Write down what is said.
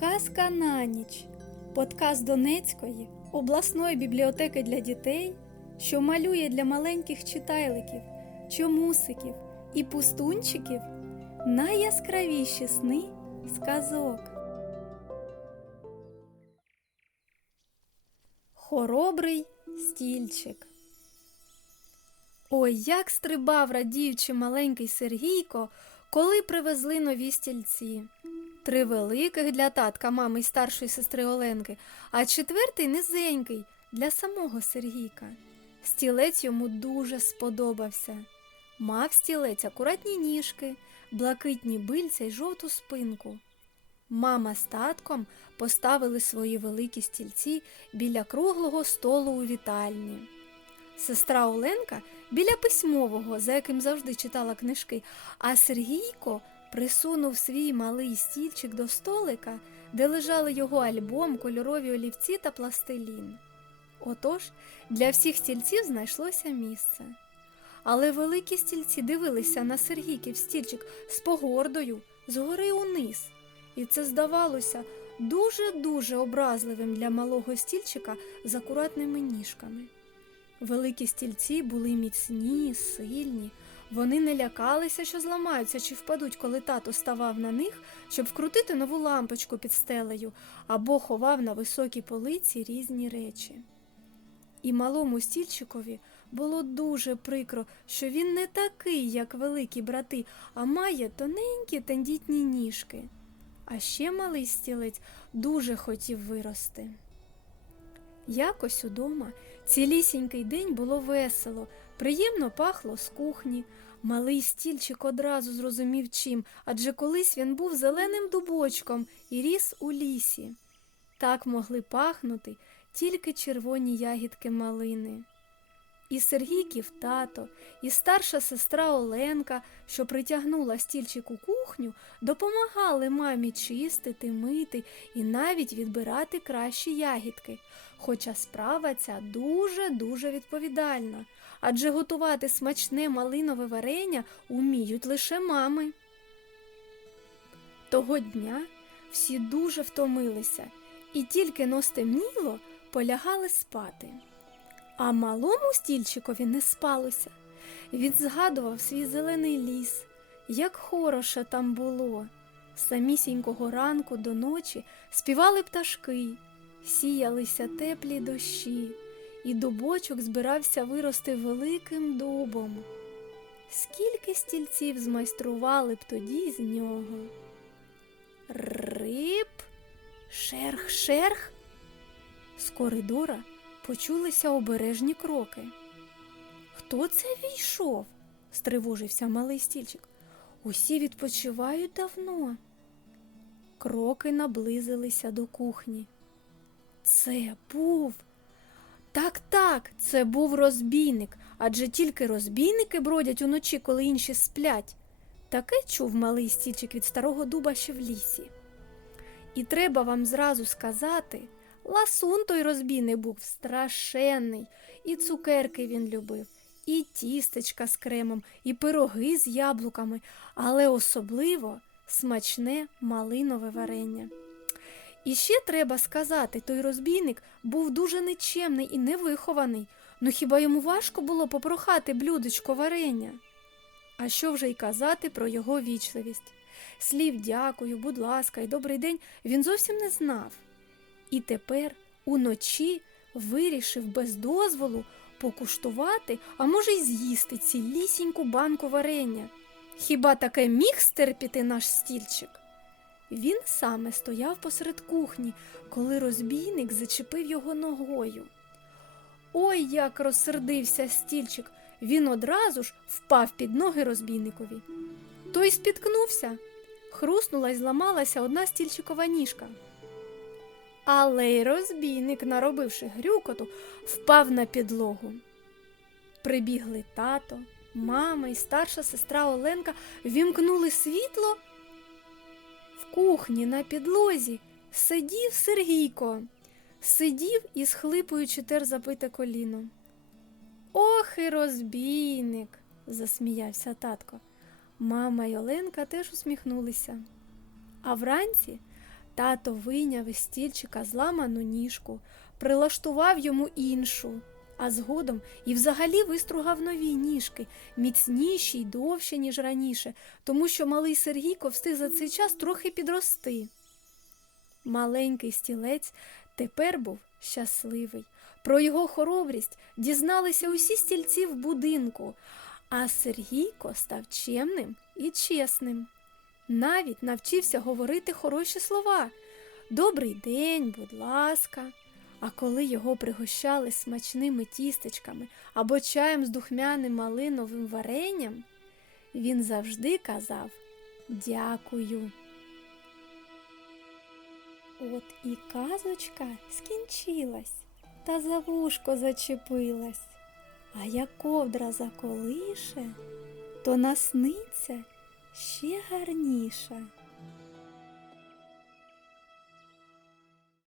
Казка на ніч. Подкаст Донецької обласної бібліотеки для дітей, що малює для маленьких читайликів, чомусиків і пустунчиків найяскравіші сни сказок. Хоробрий стільчик. Ой, як стрибав, радіючи маленький Сергійко, коли привезли нові стільці. Три великих для татка, мами й старшої сестри Оленки, а четвертий низенький для самого Сергійка. Стілець йому дуже сподобався. Мав стілець акуратні ніжки, блакитні бильця й жовту спинку. Мама з татком поставили свої великі стільці біля круглого столу у вітальні. Сестра Оленка біля письмового, за яким завжди читала книжки, а Сергійко присунув свій малий стільчик до столика, де лежали його альбом, кольорові олівці та пластилін. Отож, для всіх стільців знайшлося місце. Але великі стільці дивилися на Сергійків стільчик з погордою, згори униз, і це здавалося дуже-дуже образливим для малого стільчика з акуратними ніжками. Великі стільці були міцні, сильні. Вони не лякалися, що зламаються чи впадуть, коли тато ставав на них, щоб вкрутити нову лампочку під стелею або ховав на високій полиці різні речі. І малому стільчикові було дуже прикро, що він не такий, як великі брати, а має тоненькі тендітні ніжки. А ще малий стілець дуже хотів вирости. Якось удома цілісінький день було весело, приємно пахло з кухні. Малий стільчик одразу зрозумів чим, адже колись він був зеленим дубочком і ріс у лісі. Так могли пахнути тільки червоні ягідки малини. І Сергійків тато, і старша сестра Оленка, що притягнула стільчик у кухню, допомагали мамі чистити, мити і навіть відбирати кращі ягідки. Хоча справа ця дуже-дуже відповідальна, адже готувати смачне малинове варення уміють лише мами. Того дня всі дуже втомилися і тільки но стемніло, полягали спати. А малому стільчикові не спалося. Він згадував свій зелений ліс, як хороше там було. Самісінького ранку до ночі співали пташки, сіялися теплі дощі, і дубочок збирався вирости великим дубом. Скільки стільців змайстрували б тоді з нього? Рип, шерх-шерх. З коридора почулися обережні кроки. Хто це війшов? стривожився малий стільчик. Усі відпочивають давно. Кроки наблизилися до кухні. Це був. Так, так, це був розбійник, адже тільки розбійники бродять уночі, коли інші сплять. Таке чув малий стільчик від старого дуба ще в лісі. І треба вам зразу сказати, ласун той розбійник був страшенний, і цукерки він любив, і тістечка з кремом, і пироги з яблуками, але особливо смачне малинове варення. І ще треба сказати, той розбійник був дуже нечемний і невихований. Ну хіба йому важко було попрохати блюдечко варення? А що вже й казати про його вічливість? Слів дякую, будь ласка, і добрий день він зовсім не знав. І тепер уночі вирішив без дозволу покуштувати, а може, й з'їсти цілісіньку банку варення. Хіба таке міг стерпіти наш стільчик? Він саме стояв посеред кухні, коли розбійник зачепив його ногою. Ой, як розсердився стільчик, він одразу ж впав під ноги розбійникові. Той спіткнувся, хруснула й зламалася одна стільчикова ніжка. Але й розбійник, наробивши грюкоту, впав на підлогу. Прибігли тато, мама і старша сестра Оленка, вімкнули світло. В кухні на підлозі сидів Сергійко, сидів і, схлипуючи, тер забите коліно. Ох і розбійник, засміявся татко. Мама й Оленка теж усміхнулися. А вранці Тато вийняв із стільчика зламану ніжку, прилаштував йому іншу, а згодом і взагалі вистругав нові ніжки, міцніші й довші, ніж раніше, тому що малий Сергійко встиг за цей час трохи підрости. Маленький стілець тепер був щасливий. Про його хоробрість дізналися усі стільці в будинку, а Сергійко став чемним і чесним. Навіть навчився говорити хороші слова. Добрий день, будь ласка. А коли його пригощали смачними тістечками або чаєм з духмяним малиновим варенням, він завжди казав дякую. От і казочка скінчилась, та за вушко зачепилась. А як ковдра заколише, то насниться ще гарніше.